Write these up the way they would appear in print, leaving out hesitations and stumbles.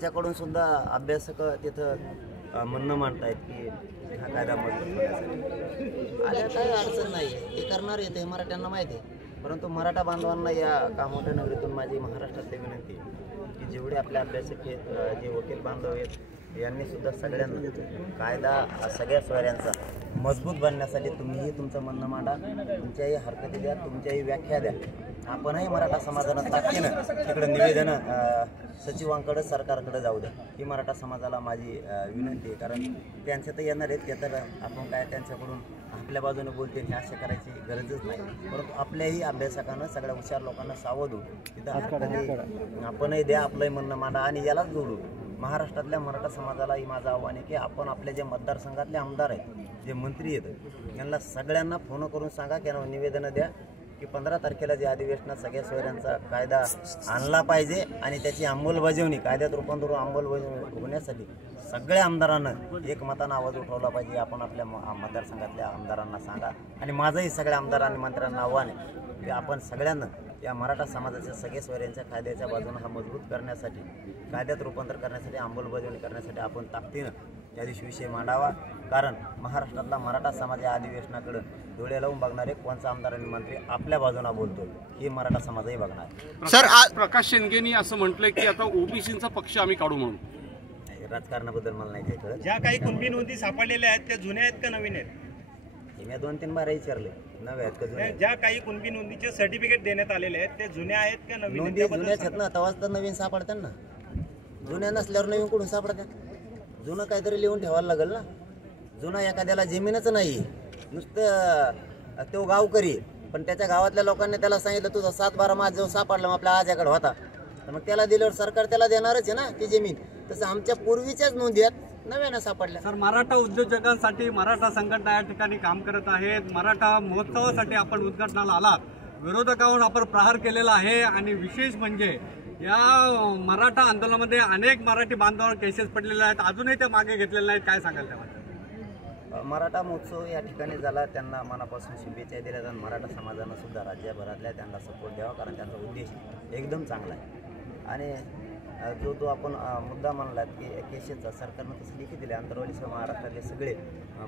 त्यांच्याकडून सुद्धा अभ्यासक तिथं म्हणणं मांडतायत की हा कायदा मजबूत करण्यासाठी आल्या काही अडचण नाही आहे, ते करणार येते हे मराठ्यांना माहिती आहे. परंतु मराठा बांधवांना या कामोठ्या नगरीतून माझी महाराष्ट्रातली विनंती आहे की जेवढे आपले अभ्यासक आहेत, जे वकील बांधव आहेत, यांनी सुद्धा सगळ्यांना कायदा सगळ्या सोयऱ्यांचा मजबूत बनण्यासाठी तुम्हीही तुमचं म्हणणं मांडा, तुमच्याही हरकती द्या, तुमच्याही व्याख्या द्या. आपणही मराठा समाजानं ताकदीनं तिकडं निवेदनं सचिवांकडं सरकारकडे जाऊ द्या, ही मराठा समाजाला माझी विनंती आहे. कारण त्यांचं तर येणार आहेत, ते तर आपण काय त्यांच्याकडून आपल्या बाजूने बोलते हे असे करायची गरजच नाही. परंतु आपल्याही अभ्यासकानं सगळ्या हुशार लोकांना सावध होऊ, तिथं हरकती आपणही द्या, आपलंही म्हणणं मांडा आणि यालाच जोडू. महाराष्ट्रातल्या मराठा समाजालाही माझं आव्हान आहे की आपण आपल्या जे मतदारसंघातले आमदार आहेत, जे मंत्री आहेत, यांना सगळ्यांना फोन करून सांगा की निवेदनं द्या की 15 तारखेला जे अधिवेशनात सगळ्या सोयऱ्यांचा कायदा आणला पाहिजे आणि त्याची अंमलबजावणी कायद्यात रूपांतर अंमलबजावणी होण्यासाठी सगळ्या आमदारांना एक मतानं आवाज उठवला पाहिजे. आपण आपल्या मतदारसंघातल्या आमदारांना सांगा आणि माझंही सगळ्या आमदार आणि मंत्र्यांना आव्हान आहे की आपण सगळ्यांना या मराठा समाजाच्या सगळ्या सोयऱ्यांच्या कायद्याच्या बाजूनं हा मजबूत करण्यासाठी, कायद्यात रूपांतर करण्यासाठी, अंमलबजावणी करण्यासाठी आपण ताकदीनं त्या दिवशी विषय मांडावा. कारण महाराष्ट्रातला मराठा समाज या अधिवेशनाकडे डोळे लावून बघणारे कोणचा आमदार आणि मंत्री आपल्या बाजूला बोलतो हे मराठा समाजही बघणार. सर, प्रकाश शेंडेंनी असं म्हटलंय की आता ओबीसीचा पक्ष आम्ही काढू म्हणून. राजकारणाबद्दल मला नाही काही कळत. ज्या काही कुणबी नोंदी सापडलेल्या आहेत त्या जुन्या आहेत का नवीन आहेत? मी 2-3 बार विचारले, नव्या आहेत का जुन्या? ज्या काही कुणबी नोंदीचे सर्टिफिकेट देण्यात आलेले आहेत ते जुन्या आहेत का नवीन? नोंदी जुन्याच आहेत ना, तेव्हाच तर नवीन सापडतात ना. जुन्या नसल्यावर नवीन कुठून सापडतात? जुनं काहीतरी लिहून ठेवायला लागेल ना. जुनं एखाद्याला जमीनच नाही, नुसतं तो गावकरी, पण त्याच्या गावातल्या लोकांनी त्याला सांगितलं तुझा 7-12 मास जो सापडला मग आपल्या आज्याकडे होता, तर मग त्याला दिल्यावर सरकार त्याला देणारच आहे ना ती जमीन. तसं आमच्या पूर्वीच्याच नोंदी आहेत, नव्यानं सापडल्या. सर, मराठा उद्योजकांसाठी मराठा संघटना या ठिकाणी काम करत आहेत. मराठा महोत्सवासाठी आपण उद्घाटनाला आलात, विरोधकांवर आपण प्रहार केलेला आहे आणि विशेष म्हणजे या मराठा आंदोलनामध्ये अनेक मराठी बांधवांवर केसेस पडलेले आहेत, अजूनही ते मागे घेतलेले नाहीत, काय सांगाल त्याबद्दल? मराठा महोत्सव या ठिकाणी झाला, त्यांना मनापासून शुभेच्छा दिल्या आणि मराठा समाजानं सुद्धा राज्यभरातल्या त्यांना सपोर्ट द्यावा, कारण त्यांचा उद्देश एकदम चांगला आहे. आणि जो आपण मुद्दा म्हणलात की केसेसचा सरकारनं तसं लिखित दिले, आंतरवालीसह महाराष्ट्रातले सगळे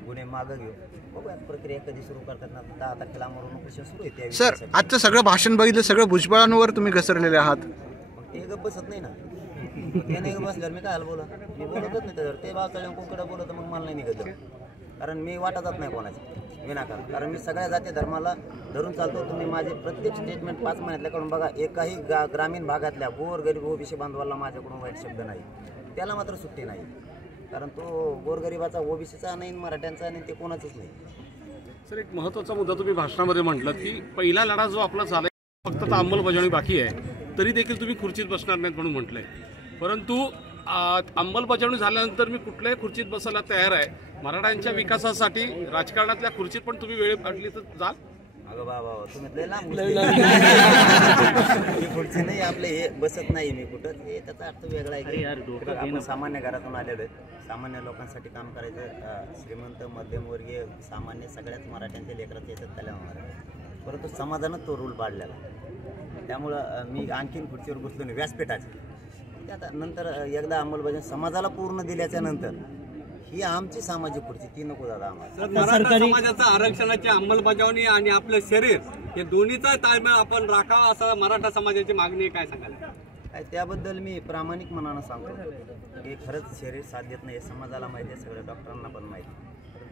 गुन्हे मागं घेऊ. बघूया प्रक्रिया कधी सुरू करतात ना, 10 तारखेला अमरून उपोषण सुरू होते. सर, आजचं सगळं भाषण बघितलं, सगळं भुजबळांवर तुम्ही घसरलेले आहात. ते गप्प बसत नाही ना, ते नाही गप्प बसल्यावर मी काय बोला, मी बोलतच नाही त्याच्यावर. ते बाजूला कोणकडे बोलत मग मला नाही निघत, कारण मी वाटतच नाही कोणाची विनाकारण. कारण मी सगळ्या जाती धर्माला धरून चालतो. तुम्ही माझे प्रत्येक स्टेटमेंट 5 महिन्यातल्याकडून बघा, एकाही ग्रामीण भागातल्या गोरगरीब ओबीसी बांधवाला माझ्याकडून वाईट शब्द नाही, त्याला मात्र सुट्टी नाही. कारण तो गोरगरिबाचा ओबीसीचा नाही, मराठ्यांचा नाही, ते कोणाचंच नाही. सर, एक महत्त्वाचा मुद्दा तुम्ही भाषणामध्ये म्हटलं की पहिला लढा जो आपला झाला फक्त आता अंमलबजावणी बाकी आहे, तरी देखील तुम्ही खुर्चीत बसणार नाहीत म्हणून म्हटलंय. परंतु अंमलबजावणी झाल्यानंतर मी कुठल्याही खुर्चीत बसायला तयार आहे. मराठ्यांच्या विकासासाठी राजकारणातल्या खुर्चीत पण तुम्ही वेळ काढली तर जाल. अगं बाबा, तुम्ही खुर्ची नाही, आपले हे बसत नाही मी कुठं, हे त्याचा अर्थ वेगळा आहे की आपण सामान्य घरातून आलेलो आहे, सामान्य लोकांसाठी काम करायचं. श्रीमंत, मध्यमवर्गीय, सामान्य सगळ्याच मराठ्यांच्या लेकरात येतात त्याला होणार आहे. परंतु समाजानं तो रूल पाडलेला, त्यामुळं मी आणखीन खुर्चीवर बसलो नाही व्यासपीठाची. ते आता नंतर एकदा अंमलबजावणी समाजाला पूर्ण दिल्याच्या नंतर ही आमची सामाजिक खुर्ची, ती नको दादा आम्हाला. मराठा समाजाचा आरक्षणाची अंमलबजावणी आणि आपलं शरीर हे दोन्हीचा ताळमेळ आपण राखावा असं मराठा समाजाची मागणी आहे, काय सांगाल? काय त्याबद्दल मी प्रामाणिक मनानं सांगतो की खरंच शरीर साथ देत नाही, समाजाला माहिती आहे, सगळ्या डॉक्टरांना पण माहिती.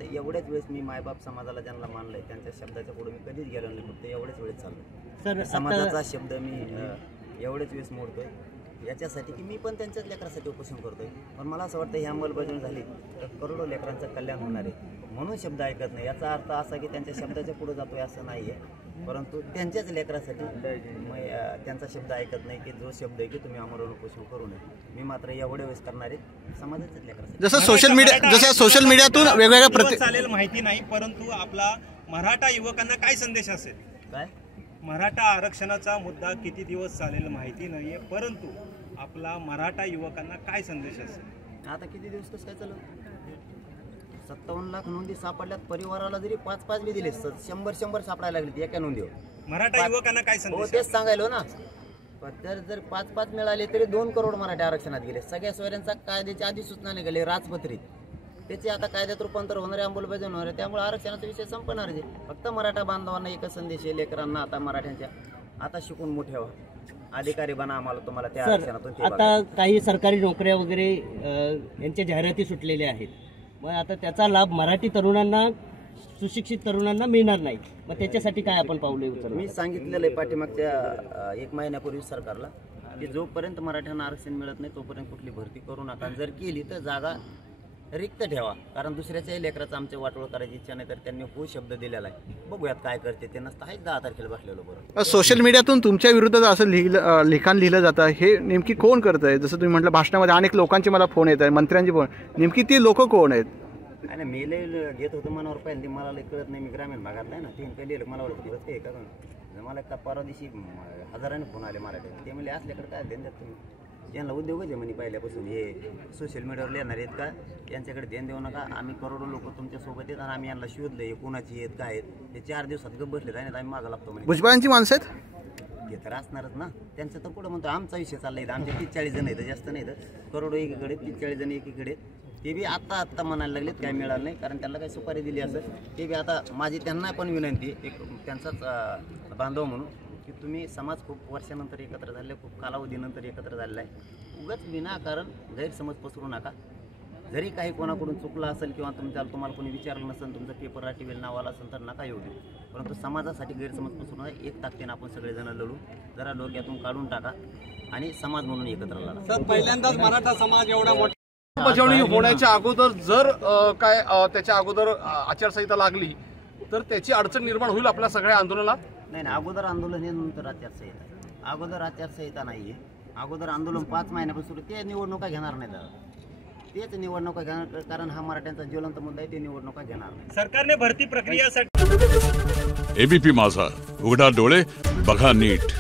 तर एवढ्याच वेळेस मी मायबाप समाजाला ज्यांना मानलंय त्यांच्या शब्दाच्या पुढे मी कधीच गेलो नाही, फक्त एवढ्याच वेळेस चाललो. समाजाचा शब्द मी एवढ्याच वेळेस मोडतोय याच्यासाठी की मी पण त्यांच्याच लेकरासाठी उपोषण करतोय. पण मला असं वाटतं ही अंमलबजावणी झाली तर करोडो लेकरांचं कल्याण होणार आहे, म्हणून शब्द ऐकत नाही. याचा अर्थ असा की त्यांच्या शब्दाच्या पुढे जातोय असं नाही आहे, परंतु त्यांच्याच लेकरासाठी त्यांचा शब्द ऐकत नाही की जो शब्द आहे की तुम्ही आमरण उपोषण करू नये. मी मात्र एवढ्या वेळेस करणार आहे समाजाच्याच लेकरासाठी. जसं सोशल मीडियातून वेगवेगळ्या चालेल माहिती नाही, परंतु आपला मराठा युवकांना काय संदेश असेल? काय मराठा आरक्षणाचा मुद्दा किती दिवस चालेल माहिती नाहीये, परंतु आपला मराठा युवकांना काय संदेश असेल? आता किती दिवस कसं काय चालू? 57 लाख नोंदी सापडल्यात. परिवाराला जरी 5-5 बी दिले, 100-100 सापडायला लागले एका नोंदीवर. मराठा युवकांना काय संदेश? तेच सांगायलो ना, पण जर 5-5 मिळाले तरी 2 करोड मराठी आरक्षणात गेले. सगळ्या सोयऱ्यांचा कायद्याची आधी सूचना निघाली राजपत्रित, त्याचे आता कायद्यात रूपांतर होणार आहे, अंमलबजावणी होणार आहे. त्यामुळे आरक्षणाचा विषय संपणार आहे. फक्त मराठा बांधवांना एकच संदेश आहे, लेकरांना आता मराठ्यांच्या आता शिकून मोठे व्हा, अधिकारी बना, आम्हाला तुम्हाला त्या आरक्षणातून ते आता काही सरकारी नोकऱ्या वगैरे यांच्या जाहिराती सुटलेल्या आहेत. मग आता त्याचा लाभ मराठी तरुणांना, सुशिक्षित तरुणांना मिळणार नाही. मग त्याच्यासाठी काय आपण पावले उचलणार? मी सांगितलेलं आहे पाठीमागच्या 1 महिन्यापूर्वी सरकारला की जोपर्यंत मराठ्यांना आरक्षण मिळत नाही तोपर्यंत कुठली भरती करू नका. जर केली तर जागा रिक्त ठेवा, कारण दुसऱ्याच्याही लेकराचं आमच्या वाटोळ करायची इच्छा नाही. तर त्यांनी खूप शब्द दिलेला आहे, बघूयात काय करते ते. नसतं आहेच 10 तारखेला बसलेलो. बरोबर, सोशल मीडियातून तुमच्या विरुद्ध असं लिखाण लिहिलं जातं, हे नेमकी कोण करत आहे? जसं तुम्ही म्हटलं भाषणामध्ये अनेक लोकांचे मला फोन येत आहे, मंत्र्यांचे फोन, नेमकी ती लोक कोण आहेत? आणि मी लय घेत होतं मनावर पाहिजे, मला लय कळत नाही. मी ग्रामीण भागात नाही ना, ते काही लिहिलं मला वाटतं ते का मला का परवा दिवशी हजाराने फोन आले मराठी. ते म्हणजे असल्याकडे काय ध्यान देत तुम्ही? यांना उद्योगच आहे म्हणे पहिल्यापासून, हे सोशल मीडियावर लिहिणार आहेत का, यांच्याकडे ध्यान देऊ नका. आम्ही करोडो लोक तुमच्यासोबत आहेत आणि आम्ही यांना शोधलं, हे कोणाची आहेत काय आहेत. ते 4 दिवसात गप्प बसले आणि आम्ही मागं लागतो म्हणजे. भुजबळांची माणसं आहेत ते तर असणारच ना, त्यांचं तर पुढं म्हणतो आमचा विषय चाललाय. आमचे 30-40 जण आहेत, जास्त नाही तर करोडो एकीकडे, 30-40 जण एकीकडे. ते बी आत्ता म्हणायला लागलेत काय मिळालं नाही, कारण त्यांना काही सुपारी दिली असं. ते बी आता माझी त्यांना पण विनंती, एक त्यांचाच बांधव म्हणून, की तुम्ही समाज खूप वर्षानंतर एकत्र झाले, खूप कालावधीनंतर एकत्र झालेला आहे. उगाच विनाकारण गैरसमज पसरू नका. जरी काही कोणाकडून चुकलं असेल किंवा तुम्हाला कोणी विचारलं नसेल, तुमचं पेपर राटीवेल नावाला असेल तर नका येऊ देऊ. परंतु समाजासाठी गैरसमज पसरू नका. एक ताकदीनं आपण सगळेजण लढू. जरा डोक्यातून काढून टाका आणि समाज म्हणून एकत्र लढा. सर, पहिल्यांदाच मराठा समाज एवढा मोठा अंमलबजावणी होण्याच्या अगोदर जर त्याच्या अगोदर आचारसंहिता लागली तर त्याची अडचण निर्माण होईल आपल्या सगळ्या आंदोलनात. नाही, अगोदर आंदोलन हे नंतर आचारसंहिता. अगोदर आचारसंहिता नाहीये, अगोदर आंदोलन 5 महिन्यापासून सुरू. ते निवडणुका घेणार नाही दादा, तेच निवडणुका घेणार, कारण हा मराठ्यांचा ज्वलंत मुद्दा आहे. ते निवडणुका घेणार नाही. सरकारने भरती प्रक्रियासाठी एबीपी माझा, उघडा डोळे बघा नीट.